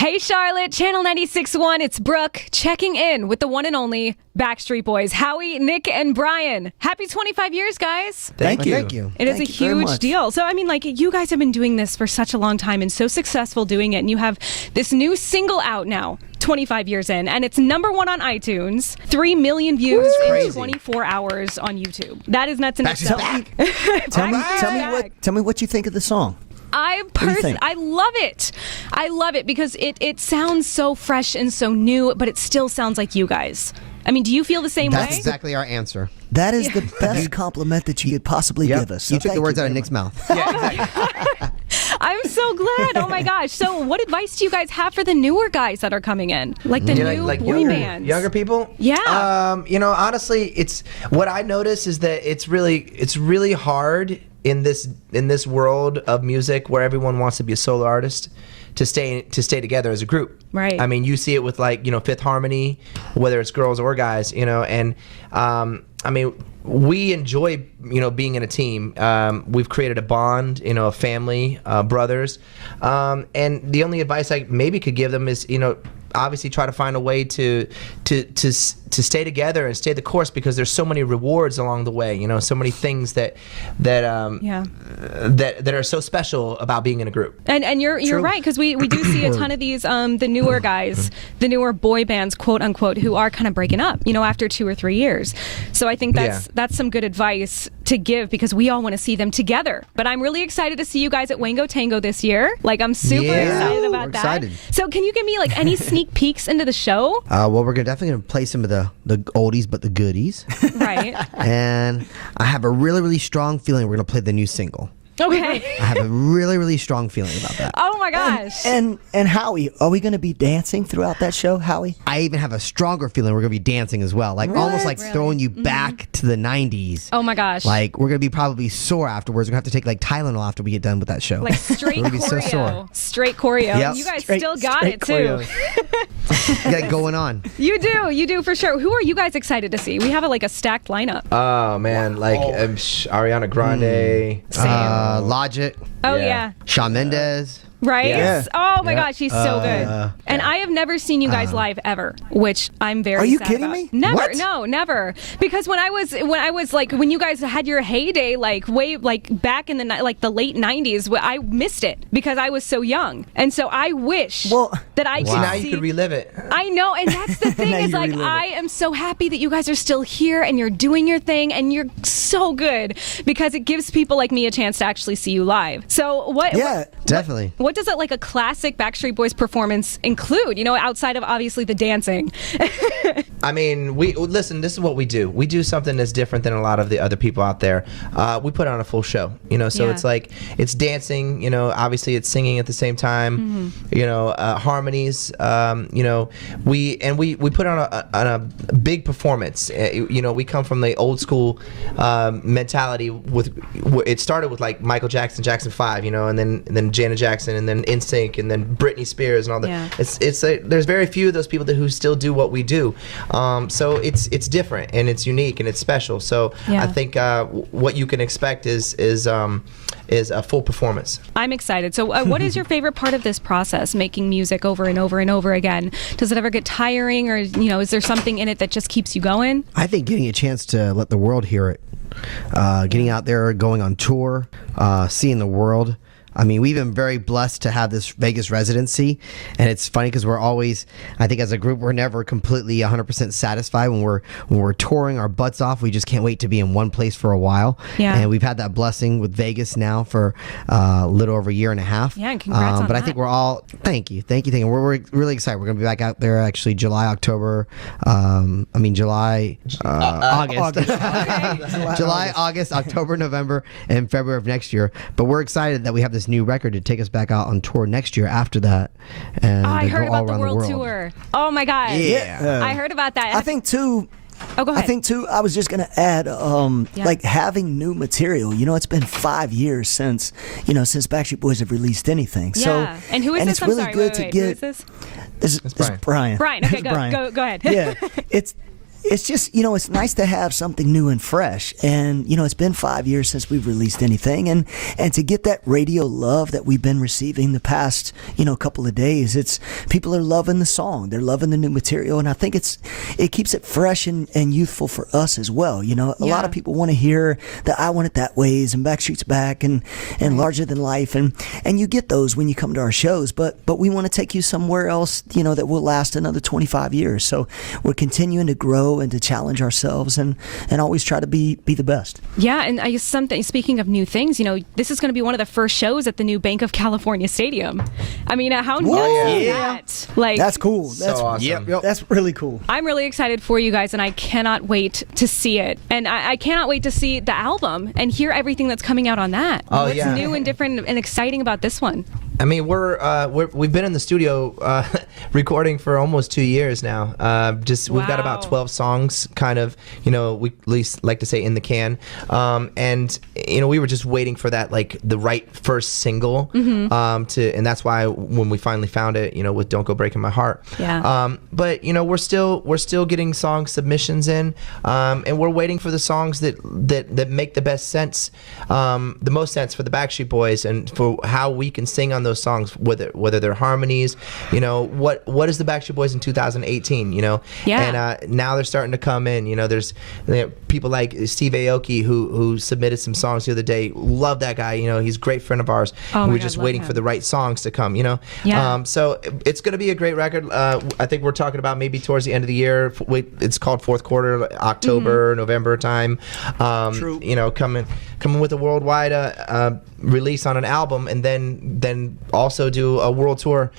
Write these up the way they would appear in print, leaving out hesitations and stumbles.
Hey Charlotte, Channel 96.1, it's Brooke checking in with the one and only Backstreet Boys, Howie, Nick, and Brian. Happy 25 years, guys. Thank you. Thank you. It is a huge deal. So, I mean, like, you guys have been doing this for such a long time and so successful doing it, and you have this new single out now, 25 years in, and it's #1 on iTunes, 3 million views in 24 hours on YouTube. That is nuts in itself. Tell me what you think of the song. I love it. I love it because it sounds so fresh and so new, but it still sounds like you guys. I mean, do you feel the same way? That's exactly our answer. That is the best compliment that you could possibly give us. So you took the words out of Nick's mouth. Yeah, exactly. I'm so glad. Oh my gosh. So what advice do you guys have for the newer guys that are coming in? Like the new boy bands? Younger people? Yeah. Honestly, it's what I notice is that it's really hard in this world of music where everyone wants to be a solo artist to stay together as a group. Right. I mean, you see it with Fifth Harmony, whether it's girls or guys, and I mean, we enjoy being in a team. We've created a bond, a family, brothers, and the only advice I maybe could give them is obviously try to find a way to stay together and stay the course, because there's so many rewards along the way, so many things that are so special about being in a group. And you're right, because we do see a ton of these the newer guys, the newer boy bands, quote unquote, who are kind of breaking up after 2 or 3 years. So I think that's some good advice to give, because we all want to see them together. But I'm really excited to see you guys at Wango Tango this year. Like, I'm super excited about that. Excited. So can you give me any sneak peeks into the show? Well, we're definitely going to play some of the oldies but the goodies. Right. And I have a really, really strong feeling we're going to play the new single. Okay. I have a really, really strong feeling about that. Oh my gosh. And Howie, are we going to be dancing throughout that show, Howie? I even have a stronger feeling we're going to be dancing as well. Almost like throwing you back to the 90s. Oh my gosh. Like, we're going to be probably sore afterwards. We're going to have to take Tylenol after we get done with that show. Like straight we're gonna choreo. be so sore. Straight choreo. Yep. You guys still got it too. You got it going on. You do for sure. Who are you guys excited to see? We have a stacked lineup. Oh man, Ariana Grande, Logic. Oh yeah. Shawn Mendes. Right? Yeah. Oh my gosh, she's so good. And I have never seen you guys live ever, which I'm very Are you sad kidding about. me? Never. What? No, never. Because when you guys had your heyday, way back in the the late 90s, I missed it because I was so young. And so I wish that I could now see. you could relive it. I know, and that's the thing is I am so happy that you guys are still here and you're doing your thing and you're so good, because it gives people like me a chance to actually see you live. So what? Yeah, definitely. What does a classic Backstreet Boys performance include? Outside of obviously the dancing. I mean, listen. This is what we do. We do something that's different than a lot of the other people out there. We put on a full show. So it's dancing. Obviously it's singing at the same time. Harmonies. We put on a big performance. We come from the old school mentality. It started with Michael Jackson, Jackson 5. And then Janet Jackson, and then NSYNC, and then Britney Spears, and all that. Yeah. There's very few of those people who still do what we do. So it's different and it's unique and it's special. So I think what you can expect is a full performance. I'm excited. So what is your favorite part of this process, making music over and over and over again? Does it ever get tiring, or is there something in it that just keeps you going? I think getting a chance to let the world hear it, getting out there, going on tour, seeing the world. I mean, we've been very blessed to have this Vegas residency, and it's funny because we're always, I think as a group, we're never completely 100% satisfied when we're touring our butts off. We just can't wait to be in one place for a while. Yeah. And we've had that blessing with Vegas now for a little over a year and a half. Yeah, and congrats on But that. I think we're all, thank you. We're really excited. We're going to be back out there actually July, October. August. July, August, October, November, and February of next year. But we're excited that we have this new record to take us back out on tour next year after that. And I heard go all about the around world tour. Oh my God. Yeah. I heard about that. I think too. Oh, go ahead. I think too. I was just gonna add, having new material. It's been 5 years since Backstreet Boys have released anything. Yeah. So, and who is this? It's really good wait, to who get. is this? This is Brian. Brian. Okay, Brian. go ahead. Yeah, it's just, it's nice to have something new and fresh. And, it's been 5 years since we've released anything. And to get that radio love that we've been receiving the past, couple of days, people are loving the song. They're loving the new material. And I think it keeps it fresh and youthful for us as well. A lot of people want to hear the I Want It That Ways and Backstreet's Back and Larger Than Life. And you get those when you come to our shows. But we want to take you somewhere else, that will last another 25 years. So we're continuing to grow and to challenge ourselves and always try to be the best. Yeah, and I guess speaking of new things, this is going to be one of the first shows at the new Bank of California Stadium. I mean, how new is that? Like, that's cool. That's awesome. Yep. That's really cool. I'm really excited for you guys, and I cannot wait to see it. And I cannot wait to see the album and hear everything that's coming out on that. What's new and different and exciting about this one? I mean, we've been in the studio recording for almost 2 years now. We've got about 12 songs, kind of, we at least like to say in the can. And we were just waiting for that, like the right first single. And that's why when we finally found it, with "Don't Go Breaking My Heart." Yeah. But we're still getting song submissions in, and we're waiting for the songs that make the best sense, the most sense for the Backstreet Boys and for how we can sing on those songs, whether they're harmonies, what is the Backstreet Boys in 2018, and now they're starting to come in. There's people like Steve Aoki who submitted some songs the other day. Love that guy. He's a great friend of ours. We're just waiting for the right songs to come. So it's going to be a great record. I think we're talking about maybe towards the end of the year. It's called fourth quarter, October, November time. True. Coming with a worldwide release on an album, and then also do a world tour,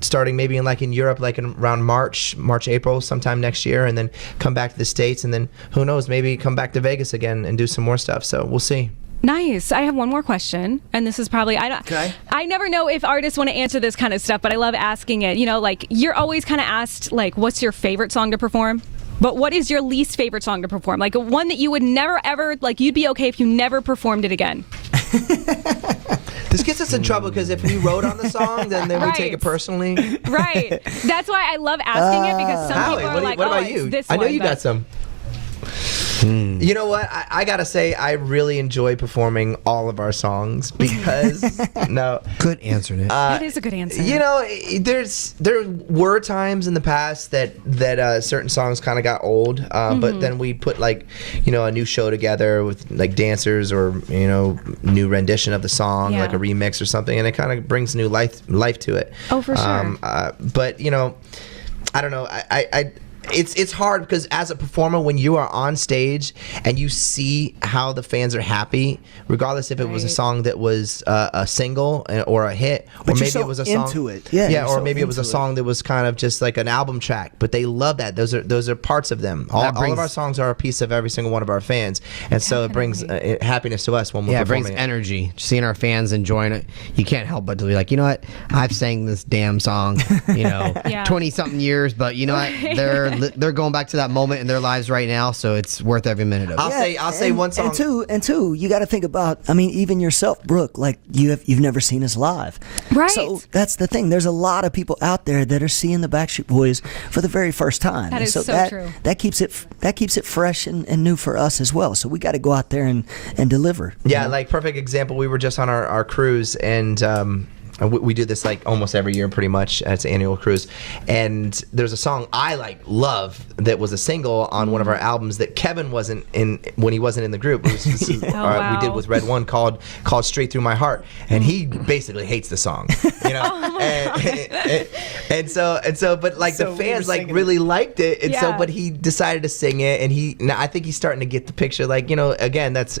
starting maybe in Europe, around March, April, sometime next year, and then come back to the States, and then who knows, maybe come back to Vegas again and do some more stuff. So we'll see. Nice. I have one more question, and this is probably I never know if artists want to answer this kind of stuff, but I love asking it. You're always kind of asked, what's your favorite song to perform? But what is your least favorite song to perform? Like one that you would never ever, you'd be okay if you never performed it again. This gets us in trouble because if we wrote on the song, then we take it personally. Right. That's why I love asking it, because some Howie, people are like, what about you? This I know one, you got some. You know what? I gotta say, I really enjoy performing all of our songs because Good answer, Nick. That is a good answer. There were times in the past that certain songs kind of got old, but then we put a new show together with dancers or new rendition of the song, like a remix or something, and it kind of brings new life to it. Oh, for sure. But I don't know. It's hard because as a performer, when you are on stage and you see how the fans are happy, regardless if it was a song that was a single or a hit, but or maybe it was a song into it. or maybe it was a song that was kind of just like an album track, but they love that. Those are parts of them. All of our songs are a piece of every single one of our fans, and so it brings happiness to us when we're performing. It brings energy. Seeing our fans enjoying it, you can't help but to be like, you know what? I've sang this damn song, 20-something years, but you know what? They're going back to that moment in their lives right now, so it's worth every minute of it. I'll say one song. And two, you got to think about. Even yourself, Brooke. You've never seen us live, right? So that's the thing. There's a lot of people out there that are seeing the Backstreet Boys for the very first time. That is so true. That keeps it fresh and new for us as well. So we got to go out there and deliver. Yeah, perfect example. We were just on our cruise, and we do this almost every year, pretty much. It's an annual cruise, and there's a song I love that was a single on one of our albums that Kevin wasn't in when he wasn't in the group. We did with Red One called "Straight Through My Heart," and he basically hates the song, and so, but the fans really liked it, and so, but he decided to sing it, and I think he's starting to get the picture. Again, that's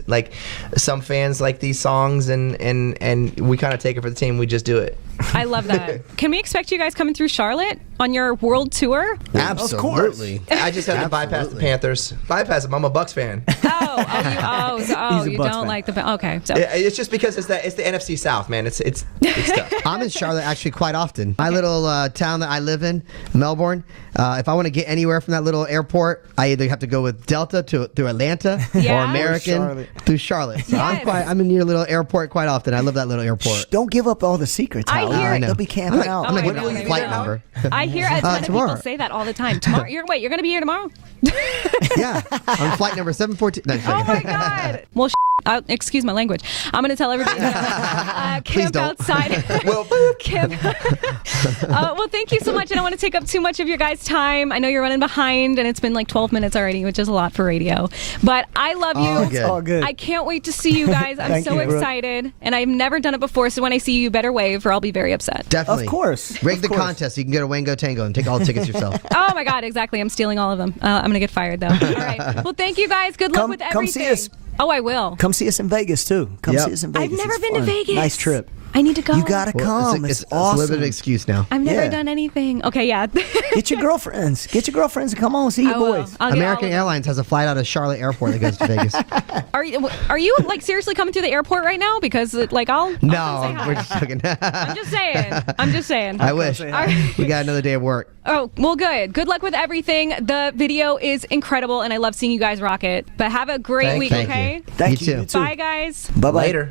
some fans like these songs, and we kind of take it for the team. We just do it. I love that. Can we expect you guys coming through Charlotte on your world tour? Absolutely. I just have to bypass the Panthers. Bypass them. I'm a Bucks fan. You don't like the okay. So it's just because it's the NFC South, man. It's tough. I'm in Charlotte actually quite often. My little town that I live in, Melbourne. If I want to get anywhere from that little airport, I either have to go with Delta through Atlanta or American through Charlotte. So I'm in your little airport quite often. I love that little airport. Shh, don't give up all the secrets. I hear it. They'll be camping out. I'm not giving out a flight number. I hear a ton of tomorrow. people say that all the time. Tomorrow, you're going to be here tomorrow? Yeah, on flight number 714. No, just Oh kidding. my God. Well, excuse my language. I'm going to tell everybody. Please Camp don't. outside. Well, Camp. Well, thank you so much. I don't want to take up too much of your guys' time. I know you're running behind, and it's been like 12 minutes already, which is a lot for radio. But I love you. Oh, good. It's all good. I can't wait to see you guys. I'm Thank so you, Brooke. excited, and I've never done it before. So when I see you, you better wave, or I'll be very upset. Definitely. Of course. Rig Of the course. contest so you can go to Wango Tango and take all the tickets yourself. Oh my God, exactly. I'm stealing all of them. I'm gonna get fired though. All right. Well, thank you guys. Good luck with everything. Come see us. Oh, I will. Come see us in Vegas too. Come Yep. see us in Vegas. I've never It's been to fun. Vegas. Nice trip. I need to go. You gotta Well, come. it's It's a little bit of awesome. an excuse now. I've never Yeah. done anything. Okay, yeah. Get your girlfriends. Get your girlfriends and come on see your I will. boys. I'll get all American of them. Airlines has a flight out of Charlotte Airport that goes to Vegas. Are you like seriously coming through the airport right now? Because like I'll No, come say hi. we're just joking. I'm just saying. I'm just saying. I wish. All right. We got another day of work. Oh, well, good. Good luck with everything. The video is incredible, and I love seeing you guys rock it. But have a great week, Thank okay? Thank You you. too. You too. Bye, guys. Bye bye. later.